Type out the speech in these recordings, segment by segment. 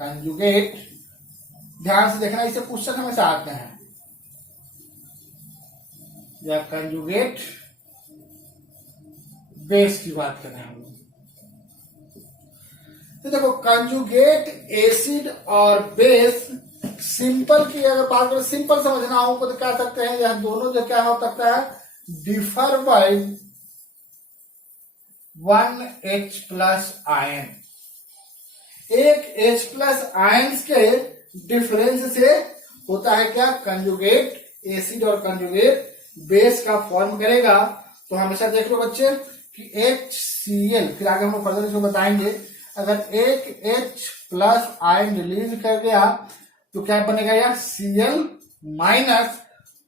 Conjugate, ध्यान से देखना, इसे क्वेश्चन हमेशा आते हैं, या कंजुगेट बेस की बात कर रहे हैं हम लोग। तो देखो कंजुगेट एसिड और बेस, सिंपल की अगर बात करें, सिंपल समझना हो तो क्या सकते हैं, यह दोनों जो क्या हो सकता है, differ by 1H plus ion. एक H प्लस आयन्स के डिफरेंस से होता है क्या, कंजुगेट एसिड और कंजुगेट बेस का फॉर्म करेगा। तो हमेशा देख लो बच्चे कि HCl, फिर आगे हम लोग फर्दर इसको बताएंगे, अगर एक H प्लस आयन रिलीज कर गया तो क्या बनेगा यार, Cl माइनस।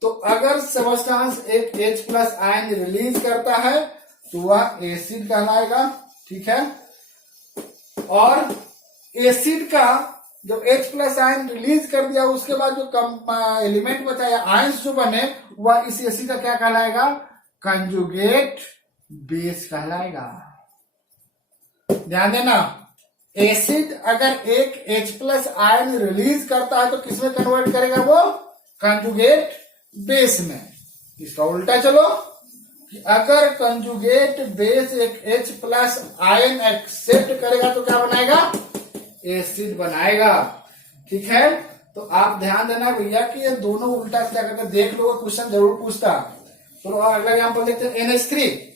तो अगर सबस्टांस एक H प्लस आयन रिलीज करता है तो वह एसिड कहलाएगा, ठीक है। और एसिड का जब H प्लस आयन रिलीज कर दिया उसके बाद जो एलिमेंट बचा या आयंस जो बने वह इस एसिड का क्या कहलाएगा, कंजुगेट बेस कहलाएगा। ध्यान देना, एसिड अगर एक H प्लस आयन रिलीज करता है तो किसमें कन्वर्ट करेगा, वो कंजुगेट बेस में। इसका उल्टा चलो कि अगर कंजुगेट बेस एक H प्लस आयन एक्सेप्ट करेगा तो क्या बनाएगा, एसिड बनाएगा, ठीक है। तो आप ध्यान देना भैया कि ये दोनों उल्टा क्या करके देख लो, क्वेश्चन जरूर पूछता। तो अगला एग्जाम्पल देखते हैं, NH3।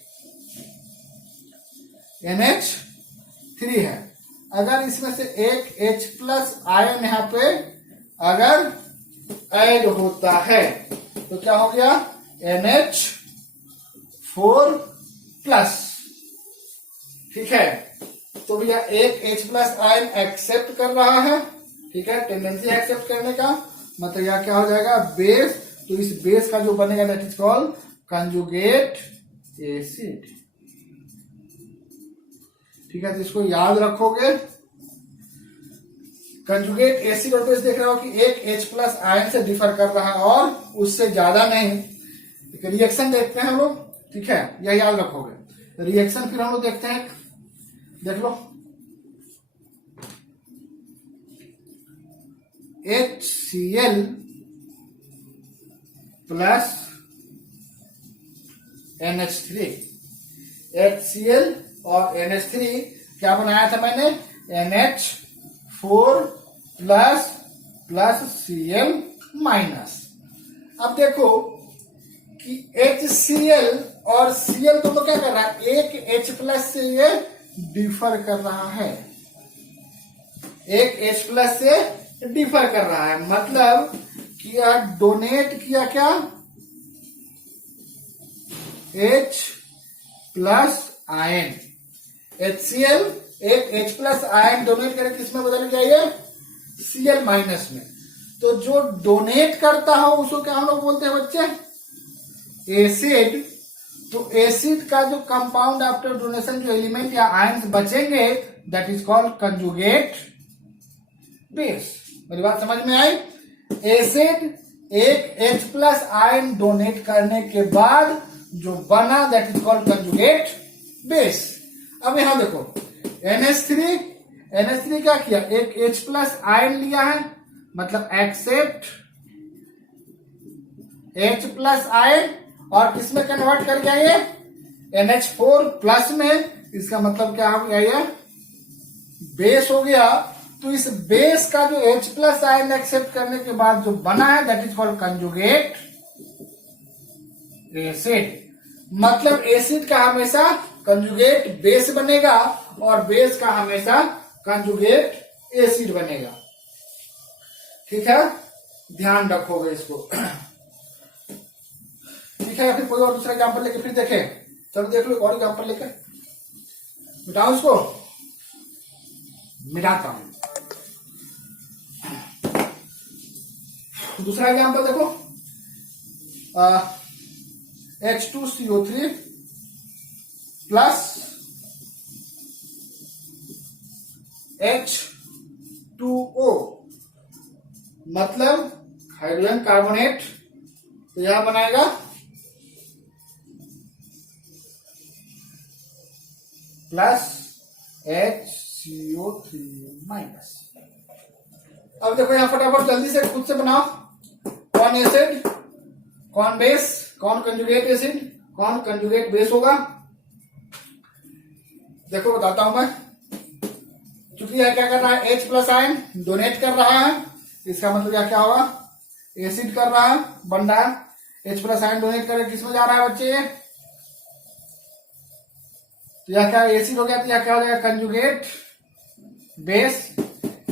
NH3 है, अगर इसमें से एक H प्लस आयन यहाँ पे अगर ऐड होता है तो क्या हो गया, NH4 प्लस, ठीक है। तो भैया एक H प्लस आयन एक्सेप्ट कर रहा है, ठीक है, टेंडेंसी एक्सेप्ट करने का, मतलब यह क्या हो जाएगा, बेस। तो इस बेस का जो बनेगा that is called conjugate acid, ठीक है। तो इसको याद रखोगे, कंजुगेट एसिड और बेस देख रहे हो कि एक H प्लस आयन से डिफर कर रहा है और उससे ज्यादा नहीं। रिएक्शन देखते हैं हम लोग, ठीक है, यह याद रखोगे। रिएक्शन फिर हम लोग देखते हैं, देख लो, HCl प्लस NH3, HCl और NH3 क्या बनाया था मैंने, NH4 plus plus Cl minus. अब देखो कि HCl और Cl दोनों क्या कर रहा है, एक H प्लस से ये डिफर कर रहा है, एक H प्लस से डिफर कर रहा है, मतलब कि यह डोनेट किया क्या, H प्लस आयन। HCl एक H प्लस आयन डोनेट करके किसमें बदल गया, ये Cl माइनस में। तो जो डोनेट करता हो उसको क्या हम लोग बोलते हैं बच्चे, एसिड। तो एसिड का जो कंपाउंड आफ्टर डोनेशन जो एलिमेंट या आयंस बचेंगे that is called conjugate base. मेरी बात समझ में आई। एसिड एक H प्लस आयन डोनेट करने के बाद जो बना that is called conjugate base. अब यहां देखो NH3 क्या किया, एक H प्लस आयन लिया है, मतलब एक्सेप्ट H प्लस आयन और किसमें कन्वर्ट कर गया ये NH4 प्लस में। इसका मतलब क्या हो गया, ये बेस हो गया। तो इस बेस का जो H प्लस आयन एक्सेप्ट करने के बाद जो बना है that is called conjugate acid. मतलब एसिड का हमेशा कंजुगेट बेस बनेगा और बेस का हमेशा कंजुगेट एसिड बनेगा, ठीक है, ध्यान रखोगे इसको, ठीक है। फिर कोई और दूसरा एग्जाम्पल लेके फिर देखें, चलो देख लो और एग्जाम्पल लेकर, मिटाओ इसको, मिटाता हूं। दूसरा एग्जाम्पल देखो, H2CO3 प्लस H2O, मतलब हाइड्रोजन कार्बोनेट। तो यह बनाएगा प्लस HCO3 माइनस। अब देखो यहाँ फटाफट जल्दी से खुद से बनाओ। कौन एसिड, कौन बेस, कौन कंजुगेट एसिड, कौन कंजुगेट बेस होगा। देखो बताता हूं मैं। चूंकि यह क्या कर रहा है, H प्लस आयन डोनेट कर रहा है, इसका मतलब यह क्या होगा, एसिड कर रहा है, बन रहा है। H प्लस आयन डोनेट कर किसमें जा रहा है बच्चे, तो यह क्या एसिड हो गया, तो यह क्या हो जाएगा कंजुगेट बेस।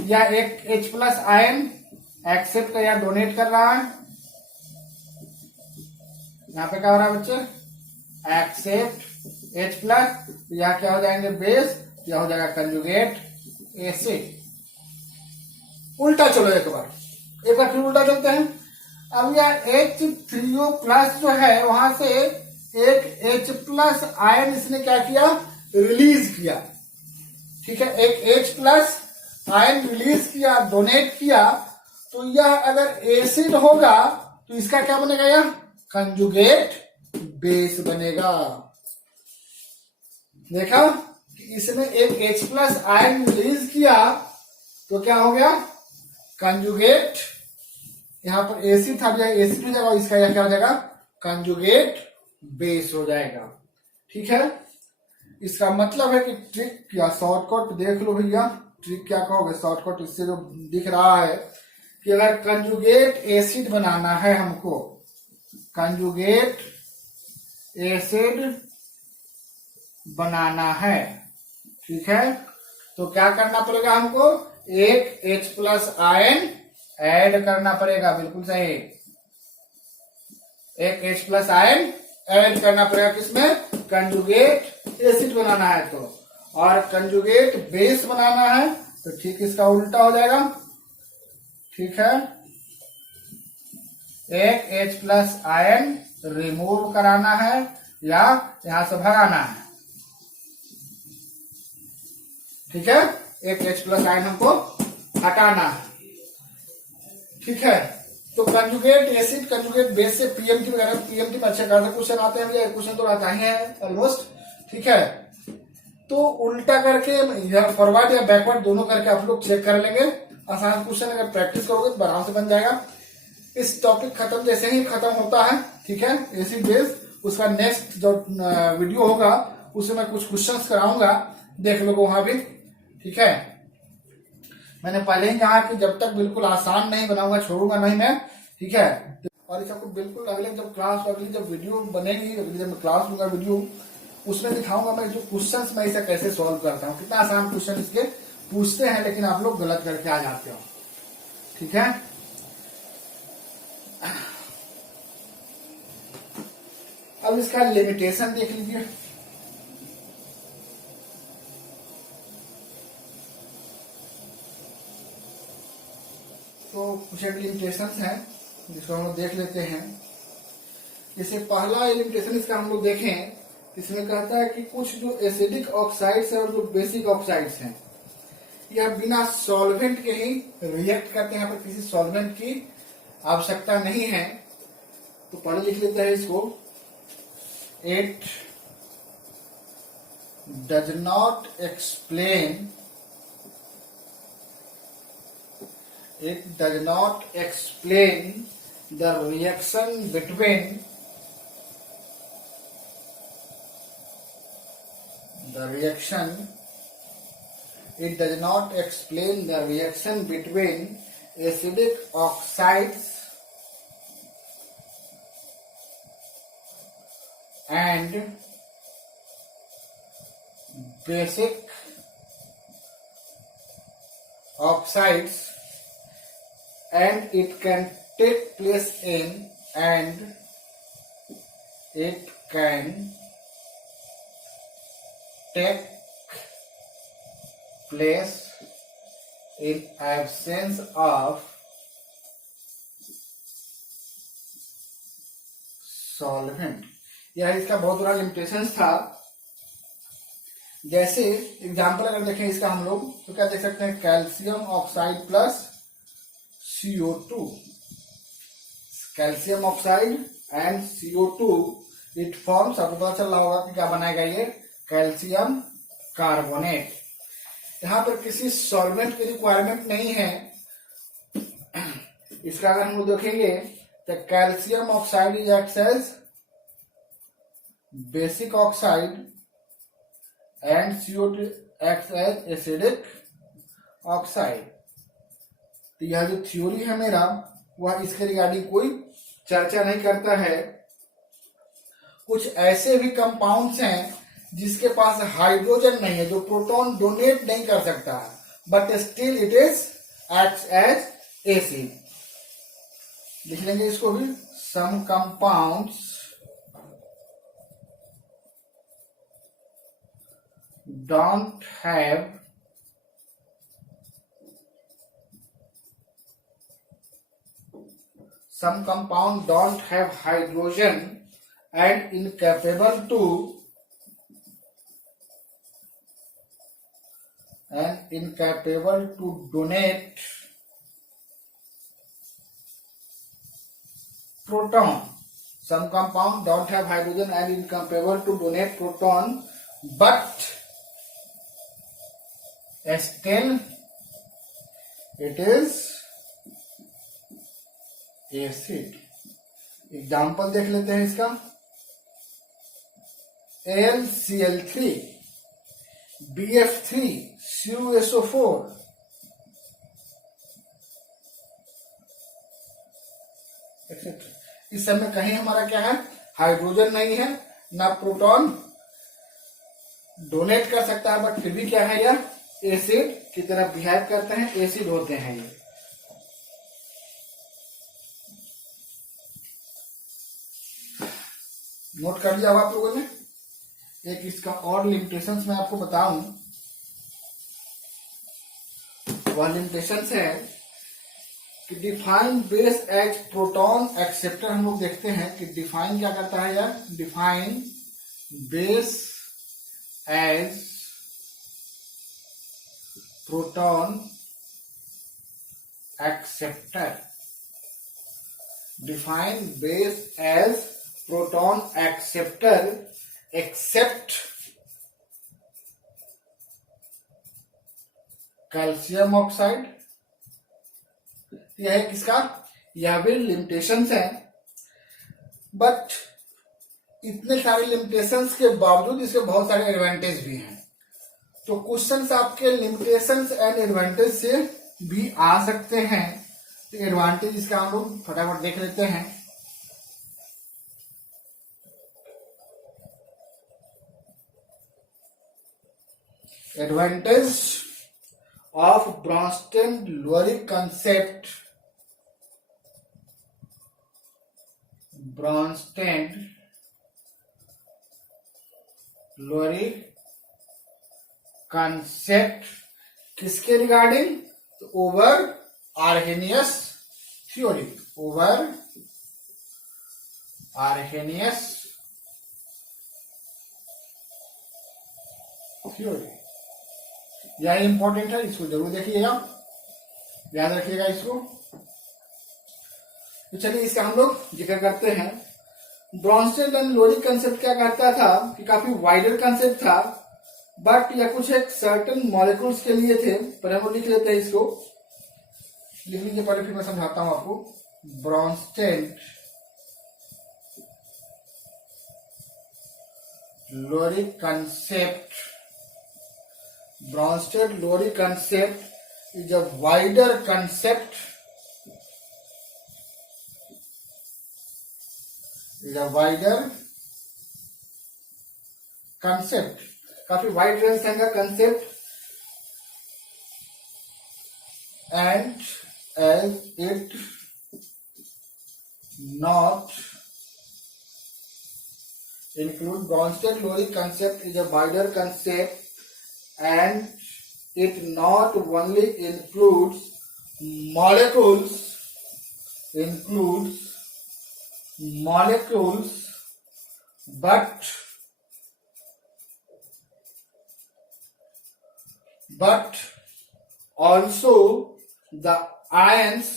या एक H प्लस आयन एक्सेप्ट कर या डोनेट कर रहा है, यहां पे क्या हो रहा है बच्चे, एक्सेप्ट H प्लस, यह क्या हो जाएंगे बेस, यह हो जाएगा कंजुगेट एसिड। उल्टा चलो एक बार फिर उल्टा चलते हैं। अब यह H3O प्लस जो है वहां से एक H प्लस आयन इसने क्या किया, रिलीज किया। ठीक है, एक H प्लस आयन रिलीज किया, डोनेट किया, तो यह अगर एसिड होगा तो इसका क्या बनेगा, यह कंजुगेट बेस बनेगा। देखा कि इसने एक H प्लस आयन रिलीज किया तो क्या हो गया, कंजुगेट, यहां पर एसिड था, एसिड हो जाएगा, इसका यह क्या हो जाएगा, कंजुगेट बेस हो जाएगा। ठीक है, इसका मतलब है कि ट्रिक या शॉर्टकट देख लो भैया, ट्रिक क्या कहोगे, शॉर्टकट इससे जो दिख रहा है कि अगर कंजुगेट एसिड बनाना है हमको, कंजुगेट एसिड बनाना है, ठीक है, तो क्या करना पड़ेगा हमको, एक H प्लस आयन ऐड करना पड़ेगा। बिल्कुल सही, एक H प्लस आयन ऐड करना पड़ेगा किसमें, कंजुगेट एसिड बनाना है तो, और कंजुगेट बेस बनाना है तो ठीक इसका उल्टा हो जाएगा। ठीक है, एक H प्लस आयन रिमूव कराना है या यहां से भगाना है। ठीक है, एक H प्लस आयन हमको हटाना है। ठीक है, तो कंजुगेट एसिड कंजुगेट बेस से पीएमटी वगैरह, पीएमटी में अच्छे खासे क्वेश्चन आते हैं भैया, क्वेश्चन तो आता ही है ऑलमोस्ट। ठीक है, तो उल्टा करके या फॉरवर्ड या बैकवर्ड दोनों करके आप लोग चेक कर लेंगे। आसान क्वेश्चन अगर प्रैक्टिस करोगे तो आराम से बन जाएगा। इस टॉपिक खत्म जैसे ही खत्म होता है, ठीक है, एसिड बेस, उसका नेक्स्ट जो वीडियो होगा उसमें मैं कुछ क्वेश्चंस कराऊंगा, देख लो वहां भी। ठीक है, मैंने पहले ही कहा कि जब तक बिल्कुल आसान नहीं बनाऊंगा छोड़ूंगा नहीं मैं। ठीक है, और इस आपको बिल्कुल अगले जब क्लास, अगली जब वीडियो बनेगी, अगली जब मैं क्लास लूंगा वीडियो, उसमें दिखाऊंगा मैं जो क्वेश्चंस मैं इसे कैसे सॉल्व करता हूँ। कितना आसान क्वेश्चन इसके पूछते हैं लेकिन आप लोग गलत करके आ जाते हो। ठीक है, अब इसका लिमिटेशन देख लीजिए। तो कुछ लिमिटेशंस हैं जिसको हम लोग देख लेते हैं। जैसे पहला लिमिटेशन इसका हम लोग देखें, इसमें कहता है कि कुछ जो एसिडिक ऑक्साइड्स है और जो बेसिक ऑक्साइड्स हैं, यह बिना सॉल्वेंट के ही रिएक्ट करते हैं। यहाँ पर किसी सॉल्वेंट की आवश्यकता नहीं है। तो पहले लिख लेते हैं इसको, it does not explain, it does not explain the reaction between it does not explain the reaction between acidic oxides and basic oxides, and it can take place in absence of solvent। यह इसका बहुत बड़ा limitation था। जैसे example अगर देखें इसका हम लोग, तो क्या देख सकते हैं, calcium oxide plus CO2, calcium oxide and CO2, it forms, आपको पता चल रहा होगा कि क्या बनाएगा ये, कैल्शियम कार्बोनेट। यहाँ पर किसी सॉल्वेंट की रिक्वायरमेंट नहीं है, इसका अगर हम लोग देखेंगे तो calcium oxide is acts as basic oxide and CO2 acts as acidic oxide. तो यह जो थ्योरी है मेरा वह इसके रिगार्डिंग कोई चर्चा नहीं करता है। कुछ ऐसे भी कंपाउंड्स हैं जिसके पास हाइड्रोजन नहीं है, जो प्रोटॉन डोनेट नहीं कर सकता, but still it is acts as acid. लिख लेंगे इसको भी, some compounds don't have hydrogen and incapable to donate proton. Some compound don't have hydrogen and incapable to donate proton, but still it is acid. Example देख लेते हैं इसका, AlCl3, BF3, CuSO4, etcetera. इस समय कहीं हमारा क्या है, हाइड्रोजन नहीं है, ना प्रोटॉन डोनेट कर सकता है, बट फिर भी क्या है, यह एसिड की तरह बिहेव करते हैं, एसिड होते हैं ये। नोट कर लिया होगा आप लोगों ने। एक इसका और लिमिटेशंस मैं आपको बताऊं, वह लिमिटेशंस है कि define base as proton acceptor. हम लोग देखते हैं कि डिफाइन क्या करता है यार, define base as proton acceptor. Define base as proton acceptor accept calcium oxide. यह है किसका, यह भी लिमिटेशंस है, बट इतने सारे लिमिटेशंस के बावजूद इसके बहुत सारे एडवांटेज भी हैं। तो क्वेश्चंस आपके लिमिटेशंस एंड एडवांटेज से भी आ सकते हैं। तो एडवांटेज इसका हम लोग फटाफट देख लेते हैं। Advantage of Bronsted-Lowry concept. Bronsted-Lowry concept किसके रिगार्डिंग, तो over Arrhenius theory, over Arrhenius theory. यह इंपॉर्टेंट है, इसको जरूर देखिएगा, याद रखिएगा इसको। तो चलिए इसका हम लोग जिक्र करते हैं। ब्रॉन्स्टेड एंड लोरी कंसेप्ट क्या कहता था कि काफी वाइडर कंसेप्ट था, बट यह कुछ एक सर्टेन मॉलिक्यूल्स के लिए थे। पर हम लिख लेते हैं इसको, लिख लीजिए पहले, फिर मैं समझाता हूं आपको। Bronsted Lowry concept, Bronsted-Lowry concept is a wider concept, काफी वाइड रेंज का concept, and as it not include Bronsted-Lowry concept is a wider concept and it not only includes molecules but also the ions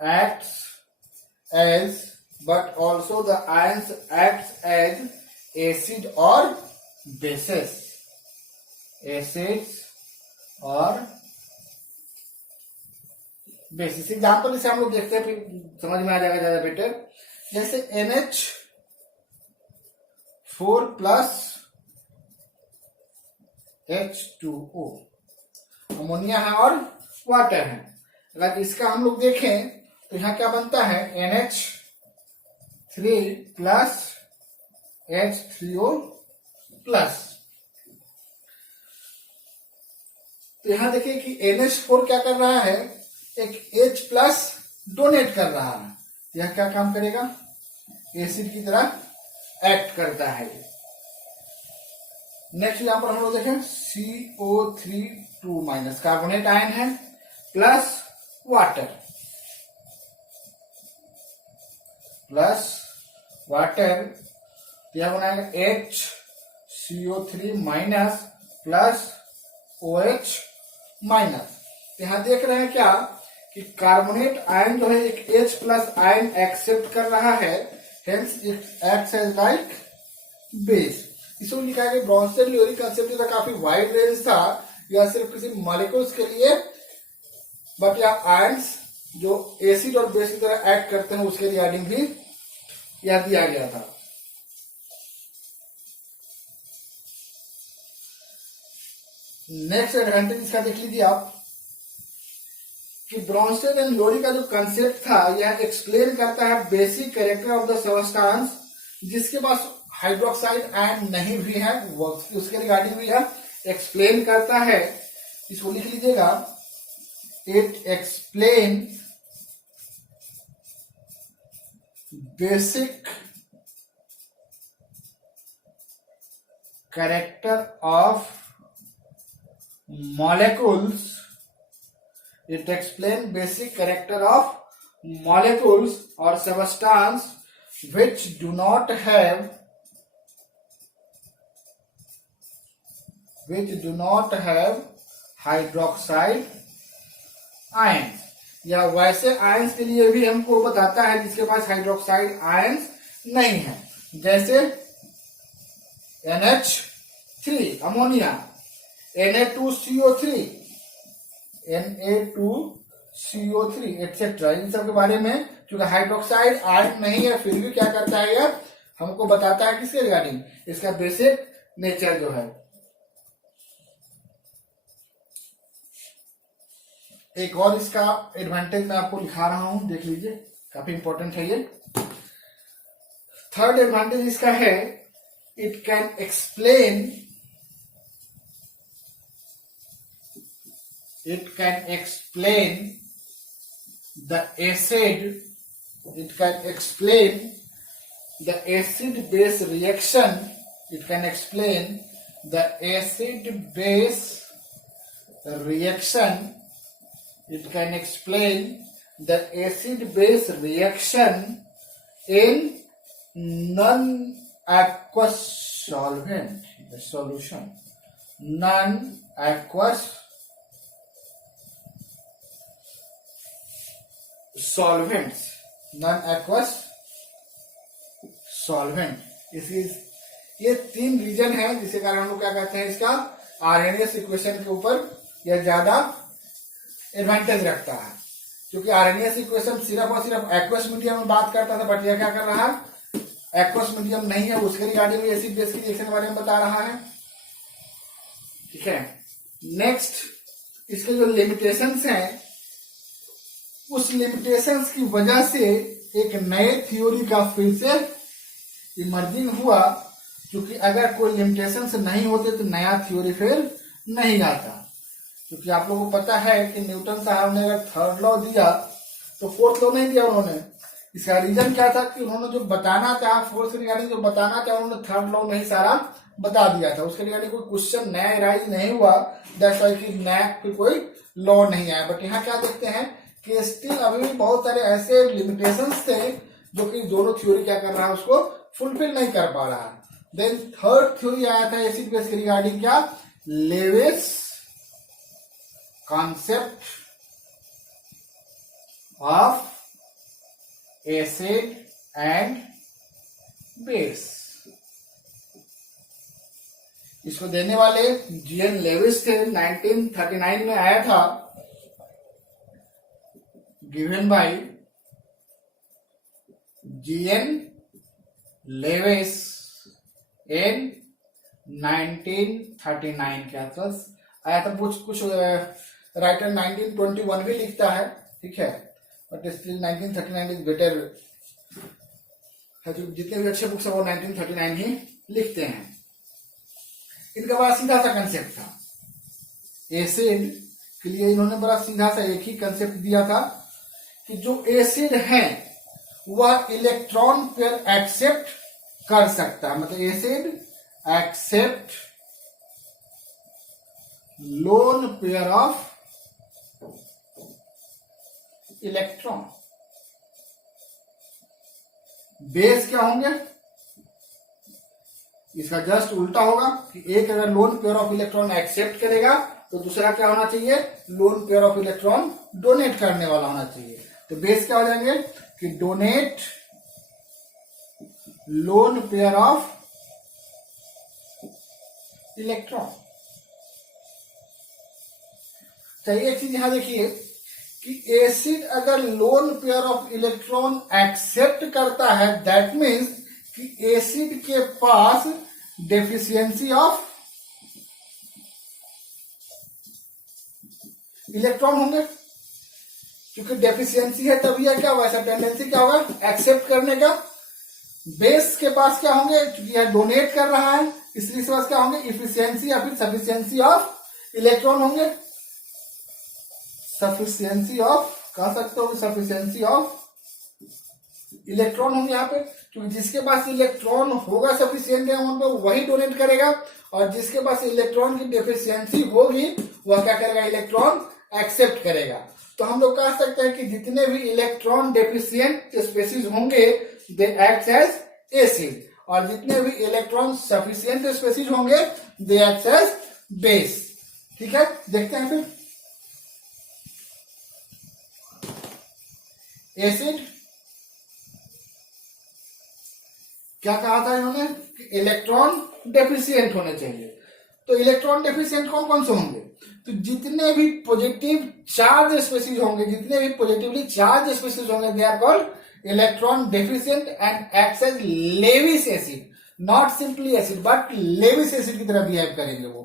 acts as acid or bases. Acids और base. इस example से हम लोग देखते हैं, फिर समझ में आ जाएगा ज्यादा बेटर। जैसे NH4 प्लस H2O अमोनिया है और वाटर है। अगर इसका हम लोग देखें तो यहां क्या बनता है, NH3 प्लस H3O प्लस। तो यहां देखिए कि NH4 क्या कर रहा है, एक H प्लस डोनेट कर रहा है। यह क्या काम करेगा, एसिड की तरह एक्ट करता है। नेक्स्ट यहां पर हम लोग देखें CO3 2 माइनस कार्बोनेट आयन है प्लस वाटर, यह बनाएगा HCO3 minus plus OH minus. यहां देख रहे हैं क्या कि कार्बोनेट आयन जो है एक H प्लस आयन एक्सेप्ट कर रहा है, hence it acts as like base. इसको लिखा है कि ब्रॉन्स्टेड लियोरी कंसेप्ट का काफी वाइड रेंज था, यह सिर्फ किसी मॉलिक्यूल्स के लिए, बट यह आयंस जो एसिड और बेस की तरह एक्ट करते हैं उसके रिगार्डिंग भी यह दिया गया था। नेक्स्ट एडवांटेज इसका देख लीजिए आप कि ब्रॉन्स्टेड एंड लियोरी का जो कंसेप्ट था यह एक्सप्लेन करता है basic character of the substance, जिसके पास हाइड्रोक्साइड आयन नहीं भी है उसके रिगार्डिंग भी यह एक्सप्लेन करता है। इसको लिख लीजिएगा, it explain basic character of molecules. It explains basic character of molecules or substance which do not have hydroxide ions, या वैसे आयंस के लिए भी हमको बताता है जिसके पास हाइड्रोक्साइड आयंस नहीं है, जैसे NH3 अमोनिया, Na2CO3 एक्सेट्रा, इन सब के बारे में क्योंकि हाइड्रोक्साइड आयन नहीं है फिर भी क्या करता है यह हमको बताता है किसके रिगार्डिंग, इसका बेसिक नेचर जो है। एक और इसका एडवांटेज मैं आपको लिखा रहा हूं, देख लीजिए, काफी इंपॉर्टेंट है ये। थर्ड एडवांटेज इसका है, it can explain the acid base reaction. It can explain the acid base reaction. It can explain the acid base reaction in non-aqueous solvent solution. Non-aqueous solvents, non aqueous solvent. ये 3 reason है जिसके कारण हम लोग क्या कहते हैं, इसका आरएनएस इक्वेशन के ऊपर यह ज्यादा एडवांटेज रखता है, क्योंकि आरएनएस इक्वेशन सिर्फ और सिर्फ एक्वस मीडियम में बात करता था, बट यह क्या कर रहा है, एक्वस मीडियम नहीं है, उसके रिगार्डिंग में एसिड बेस की रिएक्शन के बारे में बता रहा है। ठीक है, नेक्स्ट इसके जो लिमिटेशंस हैं, उस लिमिटेशंस की वजह से एक नए थ्योरी का फिर से इमर्जिंग हुआ, क्योंकि अगर कोई लिमिटेशंस नहीं होते तो नया थ्योरी फिर नहीं आता। क्योंकि आप लोगों को पता है कि न्यूटन साहब ने अगर थर्ड लॉ दिया तो फोर्थ लॉ नहीं दिया उन्होंने। इसका रीजन क्या था कि उन्होंने जो बताना चाहा, फोर्थ रिगार्डिंग जो बताना चाहा, उन्होंने थर्ड लॉ में ही सारा बता दिया था, उसके रिगार्डिंग कोई क्वेश्चन नया राइज नहीं हुआ, दैट्स व्हाई कि नया कोई लॉ नहीं आया। बट यहाँ क्या देखते हैं कि स्टिल अभी भी बहुत सारे ऐसे लिमिटेशंस थे जो कि दोनों थ्योरी क्या कर रहा है, उसको फुलफिल नहीं कर पा रहा है। देन थर्ड थ्योरी आया था एसिड बेस के रिगार्डिंग, क्या, Lewis concept of acid and base. इसको देने वाले जीएन लेविस थे, 1939 में आया था, गिवन बाय जीएन लेविस इन 1939 के आसपास आया था। कुछ राइटर 1921 भी लिखता है, ठीक है, बट स्टिल 1939 इज बेटर है। जो जितने भी अच्छे बुक्स है वो 1939 ही लिखते हैं। इनका बड़ा सीधा सा कंसेप्ट था, एसिड के लिए इन्होंने बड़ा सीधा सा एक ही कंसेप्ट दिया था कि जो एसिड है वह इलेक्ट्रॉन पेयर एक्सेप्ट कर सकता है, मतलब acid accept lone pair of electron. Base क्या होंगे, इसका जस्ट उल्टा होगा कि एक अगर lone pair of electron accept करेगा तो दूसरा क्या होना चाहिए, lone pair of electron donate करने वाला होना चाहिए। तो बेस क्या हो जाएंगे कि donate lone pair of electron. चाहिए एक चीज यहां देखिए कि एसिड अगर lone pair of electron accept करता है, दैट मीन्स कि एसिड के पास डेफिशिएंसी ऑफ इलेक्ट्रॉन होंगे। क्योंकि डेफिशिएंसी है तभी क्या होगा, ऐसा टेंडेंसी क्या होगा एक्सेप्ट करने का। बेस के पास क्या होंगे, क्योंकि यह डोनेट कर रहा है इसलिए इसके पास क्या होंगे, इफिशियंसी या फिर सफिशियंसी ऑफ इलेक्ट्रॉन होंगे। सफिशियंसी ऑफ कह सकते हो, सफिशियंसी ऑफ इलेक्ट्रॉन होंगे यहाँ पे, क्योंकि जिसके पास इलेक्ट्रॉन होगा सफिशियंट अमाउंट में वही डोनेट करेगा, और जिसके पास इलेक्ट्रॉन की डेफिशिएंसी होगी वह क्या करेगा, इलेक्ट्रॉन एक्सेप्ट करेगा। तो हम लोग कह सकते हैं कि जितने भी इलेक्ट्रॉन डेफिशिएंट स्पेसीज होंगे दे एक्ट एज एसिड, और जितने भी इलेक्ट्रॉन सफिशिएंट स्पेसीज होंगे दे एक्ट एज बेस। ठीक है, देखते हैं फिर। एसिड क्या कहा था इन्होंने कि इलेक्ट्रॉन डेफिशिएंट होने चाहिए। तो इलेक्ट्रॉन डेफिशिएंट कौन कौन से होंगे, तो जितने भी पॉजिटिव चार्ज स्पेसीज होंगे, जितने भी पॉजिटिवली चार्ज स्पेसीज होंगे they are called electron deficient and acts as Lewis acid, not simply acid but Lewis acid की तरह बिहेव करेंगे वो।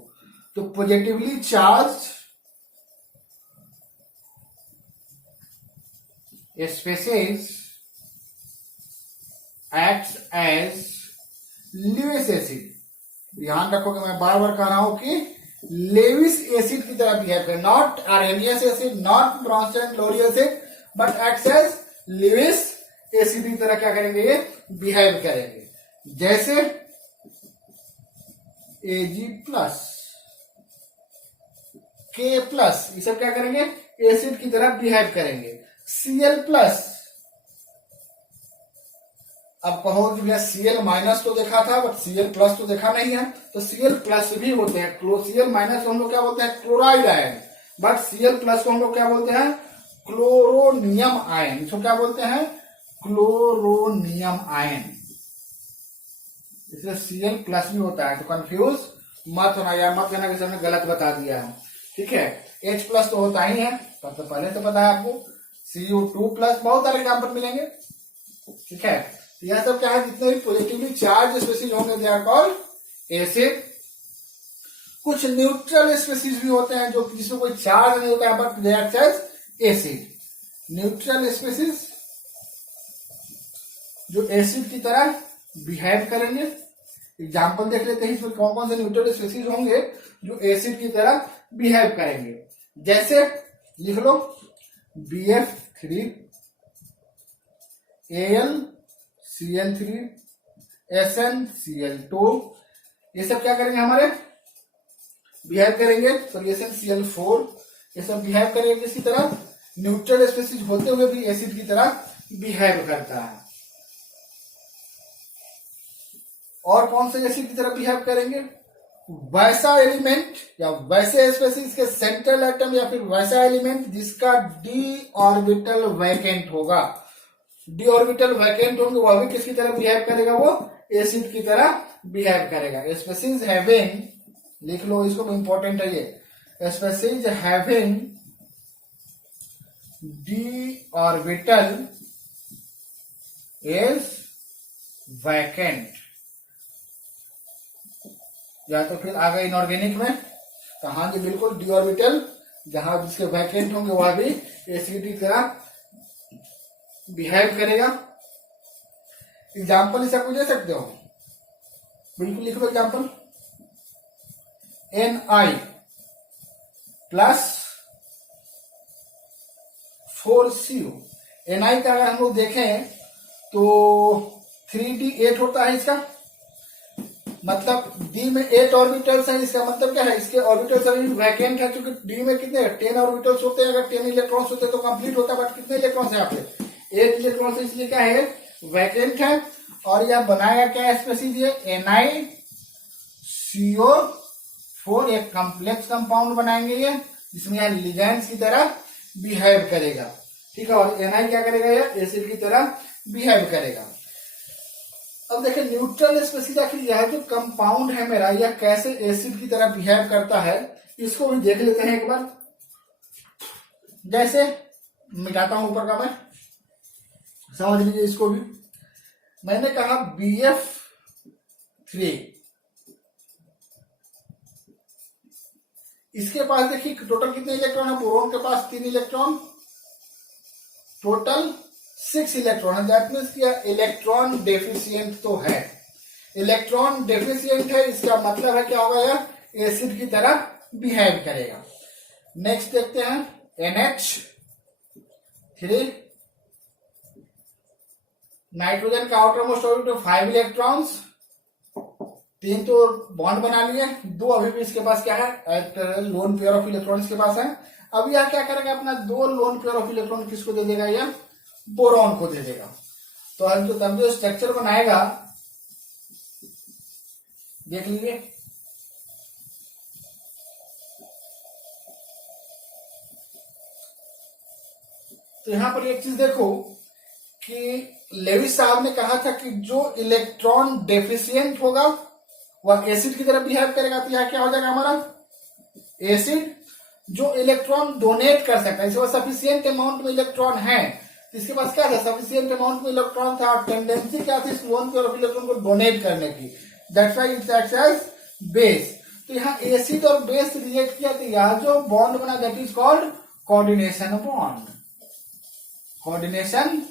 तो positively charge species acts as Lewis acid. ध्यान रखो कि मैं बार बार कह रहा हूं कि लेविस एसिड की तरह बिहेव करे, not Arrhenius acid, not Bronsted Lowry acid, but acts as Lewis acid की तरह क्या करेंगे, ये बिहेव करेंगे। जैसे Ag प्लस, K प्लस, ये सब क्या करेंगे, एसिड की तरह बिहेव करेंगे। Cl प्लस, अब कहो कि भैया Cl माइनस तो देखा था बट Cl प्लस तो देखा नहीं है, तो Cl प्लस भी होते हैं। Cl माइनस को हम लोग क्या बोलते हैं, chloride ion, but Cl plus को हम लोग क्या बोलते हैं, क्लोरोनियम आयन। इसको क्या बोलते हैं, क्लोरोनियम आयन। इसलिए Cl प्लस भी होता है, तो कंफ्यूज मत होना या मत कहना कि हमने गलत बता दिया है। ठीक है, H प्लस तो होता ही है, तब तो पहले से पता है आपको। Cu2 प्लस, बहुत सारे एग्जाम्पल मिलेंगे। ठीक है, यह सब क्या है, जितने भी पॉजिटिवली चार्ज स्पेसीज होंगे दे आर कॉल्ड एसिड। कुछ न्यूट्रल स्पेसीज भी होते हैं जो जिसमें कोई चार्ज नहीं होता है but they act as acid. Neutral species जो एसिड की तरह बिहेव करेंगे। एग्जाम्पल देख लेते हैं इसमें कौन कौन से न्यूट्रल स्पेसीज होंगे जो एसिड की तरह बिहेव करेंगे। जैसे लिख लो BF3 AlCl3 SnCl2, ये सब क्या करेंगे, हमारे बिहेव करेंगे। सोल्यूशन Cl4, ये सब बिहेव करेंगे किसी तरह, न्यूट्रल स्पेसीज होते हुए भी एसिड की तरह बिहेव करता है। और कौन से एसिड की तरह बिहेव करेंगे, वैसा एलिमेंट या वैसे स्पेसीज के सेंट्रल एटम या फिर वैसा एलिमेंट जिसका d ऑर्बिटल वैकेंट होगा। d ऑर्बिटल वैकेंट होंगे वह भी किसकी तरह बिहेव करेगा, वो एसिड की तरह बिहेव करेगा। स्पेसीज हैविंग लिख लो इसको, इंपॉर्टेंट है ये। Species having D orbital is vacant, या तो फिर आ गए इनऑर्गेनिक में, तो हाँ जी बिल्कुल, डी ऑर्बिटल जहां जिसके वैकेंट होंगे वह भी एसिड की तरह बिहेव करेगा। एग्जाम्पल इसका कुछ दे सकते हो? बिल्कुल लिखो example. Na plus 4CO। Na का अगर हम लोग देखें तो 3D8 होता है इसका, मतलब डी में 8 ऑर्बिटल्स हैं। इसका मतलब क्या है, इसके ऑर्बिटल्स अभी वैकेंट है, क्योंकि डी में कितने 10 ऑर्बिटल्स होते हैं। अगर 10 इलेक्ट्रॉन्स होते तो कंप्लीट होता, बट कितने इलेक्ट्रॉन्स है यहाँ पे 8 इलेक्ट्रॉन्स, इसलिए क्या है वैकेंट है। और यह बनाया क्या स्पेसीज ये NiCO4, एक कॉम्प्लेक्स कंपाउंड बनाएंगे ये, जिसमें यह लिगैंड्स की तरह बिहेव करेगा, ठीक है। और Na क्या करेगा, यह एसिड की तरह बिहेव करेगा। अब देखिए न्यूट्रल स्पेसीज, आखिर यह जो कंपाउंड है मेरा, यह कैसे एसिड की तरह बिहेव करता है, इसको भी देख लेते हैं एक बार। जैसे मिटाता हूं ऊपर का मैं, समझ लीजिए इसको भी। मैंने कहा BF3, इसके पास देखिए टोटल कितने इलेक्ट्रॉन है, बोरोन के पास 3 इलेक्ट्रॉन, टोटल 6 इलेक्ट्रॉन है। दैट मीन्स कि इलेक्ट्रॉन डेफिशिएंट तो है, इलेक्ट्रॉन डेफिशिएंट है, इसका मतलब है क्या होगा, यह एसिड की तरह बिहेव करेगा। नेक्स्ट देखते हैं NH3, नाइट्रोजन का आउटर मोस्ट ऑर्बिटल 5 इलेक्ट्रॉन्स, 3 तो बॉन्ड बना लिए, 2 अभी भी इसके पास क्या है, लोन पेयर ऑफ इलेक्ट्रॉन इसके पास है। अब यह क्या करेगा, अपना 2 लोन पेयर ऑफ इलेक्ट्रॉन किसको दे देगा, यह बोरॉन को दे देगा। तो हम तब जो स्ट्रक्चर बनाएगा देख लीजिए। तो यहां पर एक चीज देखो कि लेविस साहब ने कहा था कि जो इलेक्ट्रॉन डेफिशिएंट होगा वह एसिड की तरह बिहेव करेगा। तो यह क्या हो जाएगा हमारा एसिड। जो इलेक्ट्रॉन डोनेट कर सकता है, इसके पास सफिशियंट अमाउंट में इलेक्ट्रॉन है, तो इसके पास क्या था, सफिशियंट अमाउंट में इलेक्ट्रॉन था, और टेंडेंसी क्या थी इस लोन पेयर ऑफ इलेक्ट्रॉन को डोनेट करने की। That's why it acts as base. तो यहाँ एसिड और बेस रिएक्ट किया, तो यह जो बॉन्ड बना that is called coordination bond, coordination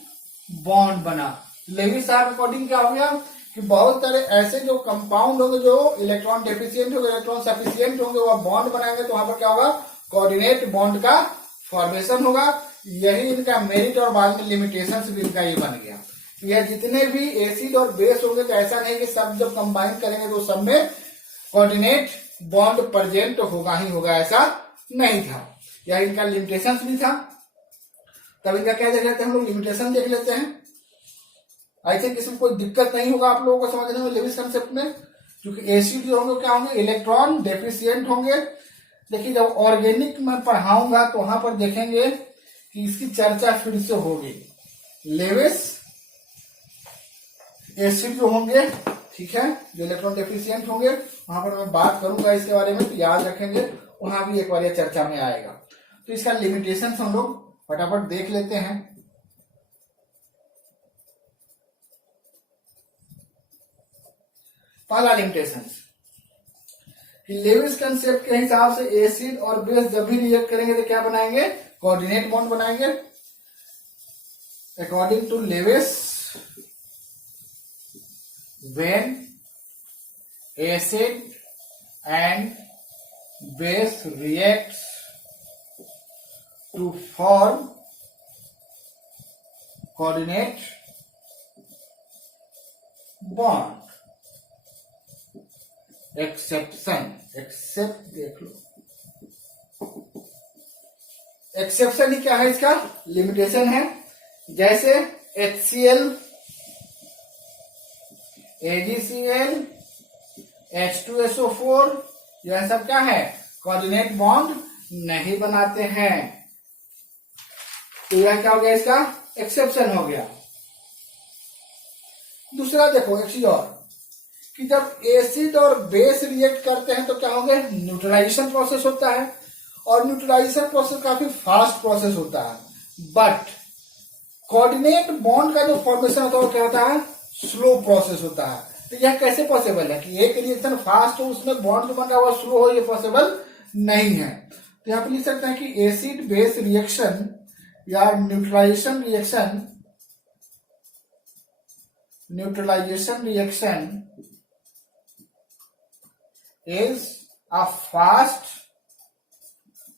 bond बना। लेविस साहब अकॉर्डिंग क्या हो गया कि बहुत सारे ऐसे जो कंपाउंड होंगे जो इलेक्ट्रॉन डेफिशिएंट होंगे, इलेक्ट्रॉन सफिशिएंट होंगे, वह बॉन्ड बनाएंगे, तो वहां पर क्या होगा, कोऑर्डिनेट बॉन्ड का फॉर्मेशन होगा। यही इनका मेरिट और बाद में लिमिटेशंस भी इनका ये बन गया। यह जितने भी एसिड और बेस होंगे, तो ऐसा नहीं कि सब जब कंबाइन करेंगे तो सब में कोऑर्डिनेट बॉन्ड प्रेजेंट होगा ही होगा, ऐसा नहीं था। यह इनका लिमिटेशंस भी था। तब इनका क्या देख लेते हैं हम लोग, लिमिटेशन देख लेते हैं। आई थिंक इसमें कोई दिक्कत नहीं होगा आप लोगों को समझने में लेविस कंसेप्ट में, क्योंकि एसिड जो होंगे क्या होंगे, इलेक्ट्रॉन डेफिशिएंट होंगे। देखिए जब ऑर्गेनिक में पढ़ाऊंगा तो वहां पर देखेंगे कि इसकी चर्चा फिर से होगी। लेविस एसिड जो होंगे, ठीक है, जो इलेक्ट्रॉन डेफिशिएंट होंगे, वहां पर मैं बात करूंगा इसके बारे में, तो याद रखेंगे, वहां भी एक बार यह चर्चा में आएगा। तो इसका लिमिटेशन हम लोग फटाफट देख लेते हैं। पहला लिमिटेशन, लेविस कंसेप्ट के हिसाब से एसिड और बेस जब भी रिएक्ट करेंगे तो क्या बनाएंगे, कोऑर्डिनेट बॉन्ड बनाएंगे। According to Lewis, when acid and base reacts to form coordinate bond, exception, accept देख लो, एक्सेप्शन ही क्या है, इसका लिमिटेशन है। जैसे HCl, AgCl, H2SO4, यह सब क्या है, कोऑर्डिनेट बॉन्ड नहीं बनाते हैं। तो यह क्या हो गया, इसका एक्सेप्शन हो गया। दूसरा देखो एक चीज और, कि जब एसिड और बेस रिएक्ट करते हैं तो क्या होंगे, न्यूट्रलाइजेशन प्रोसेस होता है, और न्यूट्रलाइजेशन प्रोसेस काफी फास्ट प्रोसेस होता है। बट कोऑर्डिनेट बॉन्ड का जो फॉर्मेशन होता है वो क्या होता है, स्लो प्रोसेस होता है। तो यह कैसे पॉसिबल है कि एक रिएक्शन फास्ट हो उसमें बॉन्ड जो बन रहा है वो स्लो हो, ये पॉसिबल नहीं है। तो यहां पर लिख सकते हैं कि एसिड बेस रिएक्शन या neutralisation reaction is a fast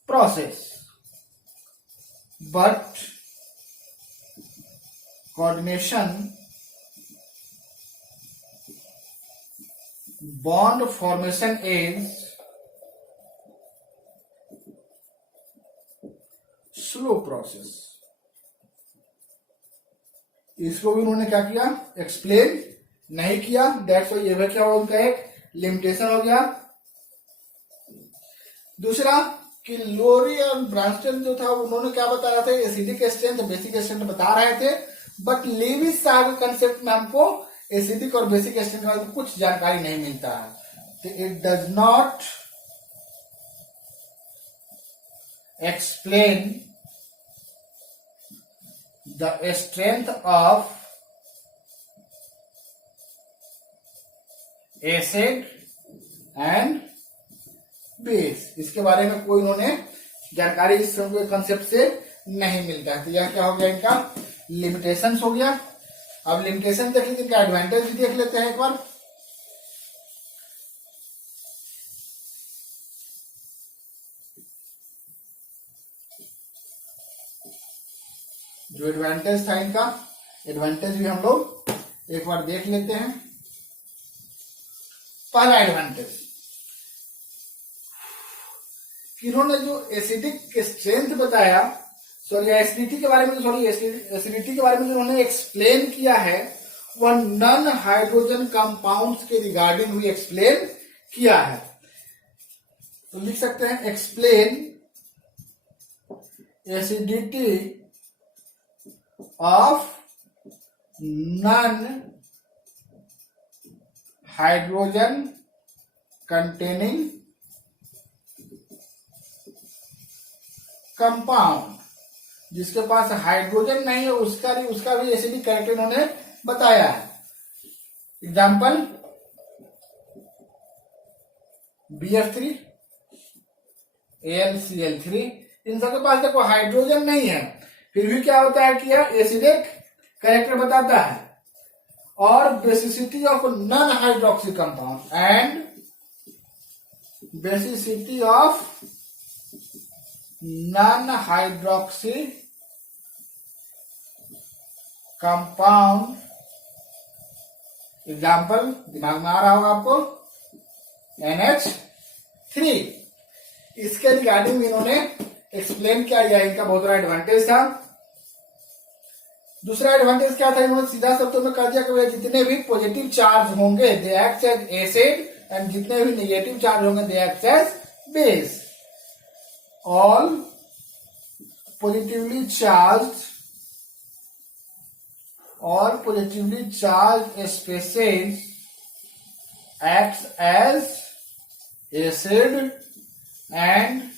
process, but coordination bond formation is slow process। इसको भी उन्होंने क्या किया, एक्सप्लेन नहीं किया। दैट्स वाई ये क्या हुआ, उनका एक लिमिटेशन हो गया। दूसरा कि लोरी और ब्रांस्टन जो था उन्होंने क्या बता रहे थे, एसिडिक स्ट्रेंथ बेसिक स्ट्रेंथ बता रहे थे, बट लेविस साहब के कंसेप्ट में हमको एसिडिक और बेसिक स्ट्रेंथ के बारे में कुछ जानकारी नहीं मिलता है। तो it does not explain the strength of acid and base, इसके बारे में कोई उन्होंने जानकारी इस कंसेप्ट से नहीं मिलता है। तो यह क्या हो गया, इनका लिमिटेशंस हो गया। अब लिमिटेशन देख लीजिए, इनका एडवांटेज भी देख लेते हैं एक बार। जो एडवांटेज था इनका, एडवांटेज भी हम लोग एक बार देख लेते हैं। पहला एडवांटेज, इन्होंने जो एसिडिक स्ट्रेंथ बताया, सॉरी एसिडिटी के बारे में, एसिडिटी के बारे में जो उन्होंने एक्सप्लेन किया है, वह नॉन हाइड्रोजन कंपाउंड्स के रिगार्डिंग भी एक्सप्लेन किया है। तो लिख सकते हैं explain acidity of non hydrogen containing compound, जिसके पास हाइड्रोजन नहीं है उसका भी एसिडिक कैरेक्टर इन्होंने बताया है। एग्जाम्पल BF3 AlCl3, इन सबके पास देखो हाइड्रोजन नहीं है, फिर भी क्या होता है कि यह एसिडिक कैरेक्टर बताता है। और basicity of non hydroxy compound and basicity of non hydroxy compound, example दिमाग में आ रहा होगा आपको NH3, इसके रिगार्डिंग इन्होंने एक्सप्लेन किया, यह इनका बहुत बड़ा एडवांटेज था। दूसरा एडवांटेज क्या था, इन्होंने सीधा शब्दों में कह दिया कि जितने भी पॉजिटिव चार्ज होंगे they act as acid, and जितने भी नेगेटिव चार्ज होंगे they act as base. All positively charged species acts as acid, and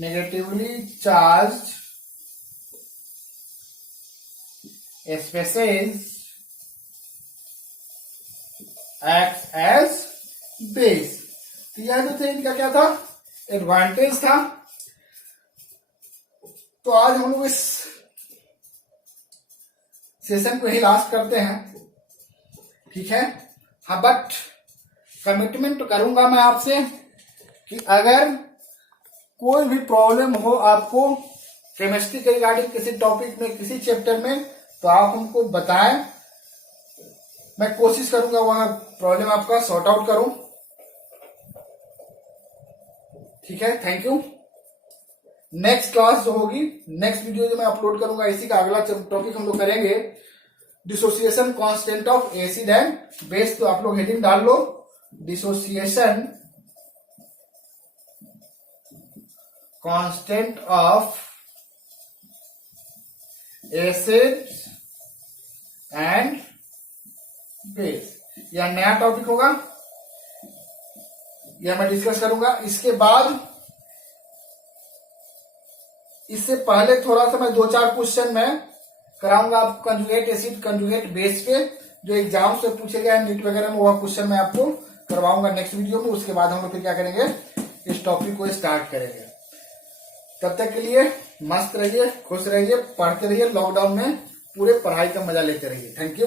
negatively charged species acts as base। तो यह जो थे इनका क्या था, एडवांटेज था। तो आज हम लोग इस सेशन को ही लास्ट करते हैं, ठीक है। हाँ, बट कमिटमेंट करूंगा मैं आपसे कि अगर कोई भी प्रॉब्लम हो आपको केमिस्ट्री के रिगार्डिंग किसी टॉपिक में, किसी चैप्टर में, तो आप हमको बताएं, मैं कोशिश करूंगा वह प्रॉब्लम आपका सॉर्ट आउट करूं, ठीक है। Thank you. नेक्स्ट क्लास जो होगी, नेक्स्ट वीडियो जो मैं अपलोड करूंगा, इसी का अगला टॉपिक हम लोग करेंगे dissociation constant of acid and base. तो आप लोग हेडिंग डाल लो, dissociation constant of acid and base. यह नया टॉपिक होगा, यह मैं डिस्कस करूंगा। इसके बाद इससे पहले थोड़ा सा मैं 2-4 क्वेश्चन में कराऊंगा आपको कंजुगेट एसिड कंजुगेट बेस पे, जो एग्जाम से पूछे गए हैं नीट वगैरह में, वह क्वेश्चन मैं आपको करवाऊंगा नेक्स्ट वीडियो में। उसके बाद हम लोग फिर क्या करेंगे, इस टॉपिक को स्टार्ट करेंगे। तब तक के लिए मस्त रहिए, खुश रहिए, पढ़ते रहिए, लॉकडाउन में पूरे पढ़ाई का मजा लेते रहिए। Thank you.